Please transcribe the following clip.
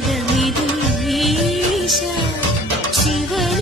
hidden